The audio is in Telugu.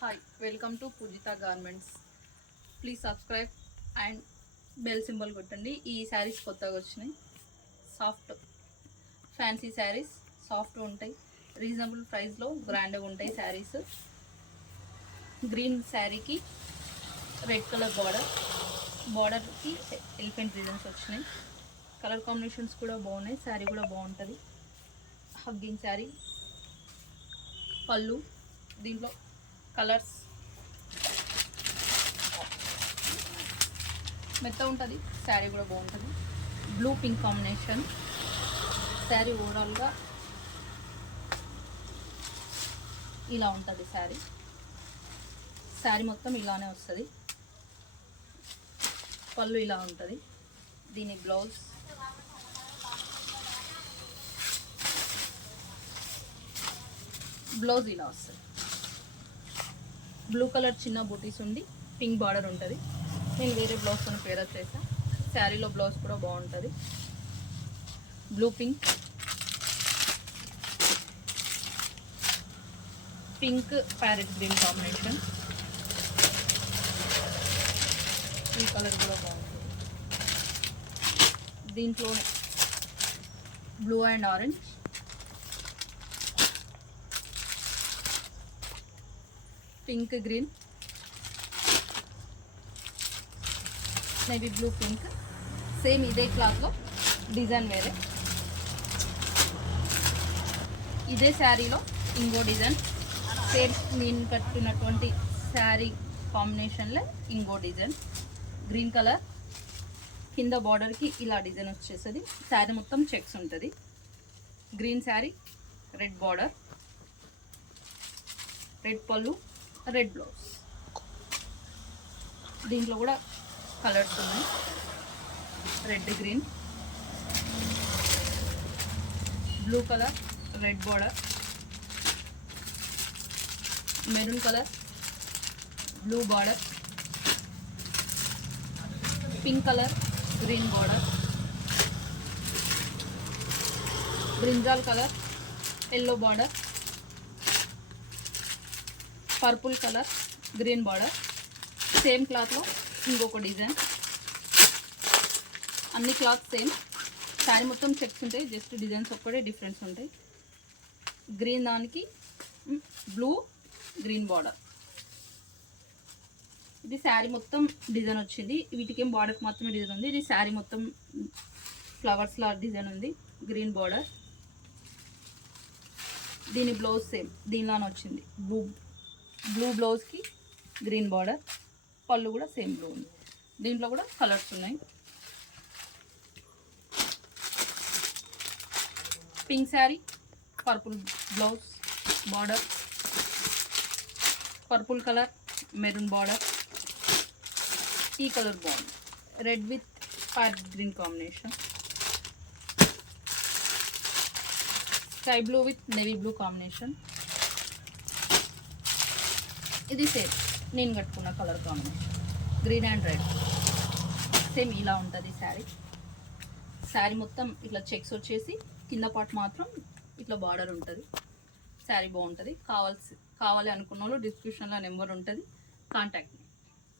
Hi, welcome to Poojitha garments. Please subscribe and bell symbol కొట్టండి. ఈ శారీస్ కొత్తగా వచ్చినాయి. సాఫ్ట్ ఫ్యాన్సీ శారీస్, సాఫ్ట్ ఉంటాయి, రీజనబుల్ ప్రైస్లో గ్రాండ్గా ఉంటాయి శారీస్. గ్రీన్ శారీకి రెడ్ కలర్ బార్డర్కి ఎలిఫెంట్ డిజైన్స్ వచ్చినాయి. కలర్ కాంబినేషన్స్ కూడా బాగున్నాయి. శారీ కూడా బాగుంటుంది. హగ్గింగ్ శారీ, పళ్ళు, దీంట్లో కలర్స్ మెత్త ఉంటుంది. శారీ కూడా బాగుంటుంది. Blue pink combination sari. ఓవరాల్గా ఇలా ఉంటుంది శారీ. శారీ మొత్తం ఇలానే వస్తుంది. పళ్ళు ఇలా ఉంటుంది. దీని బ్లౌజ్ ఇలా వస్తుంది. బ్లూ కలర్ చిన్న బూటీస్ ఉండి పింక్ బార్డర్ ఉంటుంది. నేను వేరే బ్లౌజ్తో పేరప్ చేసాను. శారీలో బ్లౌజ్ కూడా బాగుంటుంది. Blue pink parrot green combination. ఈ కలర్ కూడా బాగుంటుంది. దీంట్లో blue and orange, pink green, navy blue pink. Same ఇదే క్లాత్లో డిజైన్ వేరే. ఇదే శారీలో ఇంకో డిజైన్, సేమ్ నేను కట్టుకున్నటువంటి శారీ కాంబినేషన్లో ఇంకో డిజైన్. గ్రీన్ కలర్ కింద బార్డర్కి ఇలా డిజైన్ వచ్చేస్తుంది. శారీ మొత్తం చెక్స్ ఉంటుంది. Green sari, red border, red పళ్ళు, రెడ్ బ్లౌజ్. దీంట్లో కూడా కలర్స్ ఉన్నాయి. Red green, blue colour, red border, maroon colour, blue border, pink colour, green border, brinjal colour, yellow border, purple colour, green border. Same క్లాత్లో ఇంకొక డిజైన్. అన్ని క్లాత్ సేమ్. శారీ మొత్తం చెక్స్ ఉంటాయి, జస్ట్ డిజైన్స్ ఒక్కటే డిఫరెన్స్ ఉంటాయి. గ్రీన్ దానికి బ్లూ గ్రీన్ బార్డర్. ఇది శారీ మొత్తం డిజైన్ వచ్చింది. వీటికేం బార్డర్కి మాత్రమే డిజైన్ ఉంది. ఇది శారీ మొత్తం ఫ్లవర్స్లా డిజైన్ ఉంది. Green border. దీని బ్లౌజ్ సేమ్ దీనిలానే వచ్చింది. బ్లూ బ్లౌజ్కి గ్రీన్ బార్డర్. పళ్ళు కూడా సేమ్ బ్లూ ఉంది. దీంట్లో కూడా కలర్స్ ఉన్నాయి. Pink sari, purple blouse border, purple colour, maroon border. ఈ కలర్ బాగుంది. Red with parrot green combination. Sky blue with navy blue combination. ఇది సేమ్ నేను కట్టుకున్న colour combination, green and red. Same ఇలా ఉంటుంది శారీ. శారీ మొత్తం ఇట్లా చెక్స్ వచ్చేసి కింద పార్ట్ మాత్రం ఇట్లా బార్డర్ ఉంటుంది. శారీ బాగుంటుంది. కావాలి అనుకున్న వాళ్ళు డిస్క్రిప్షన్లో నెంబర్ ఉంటుంది, కాంటాక్ట్.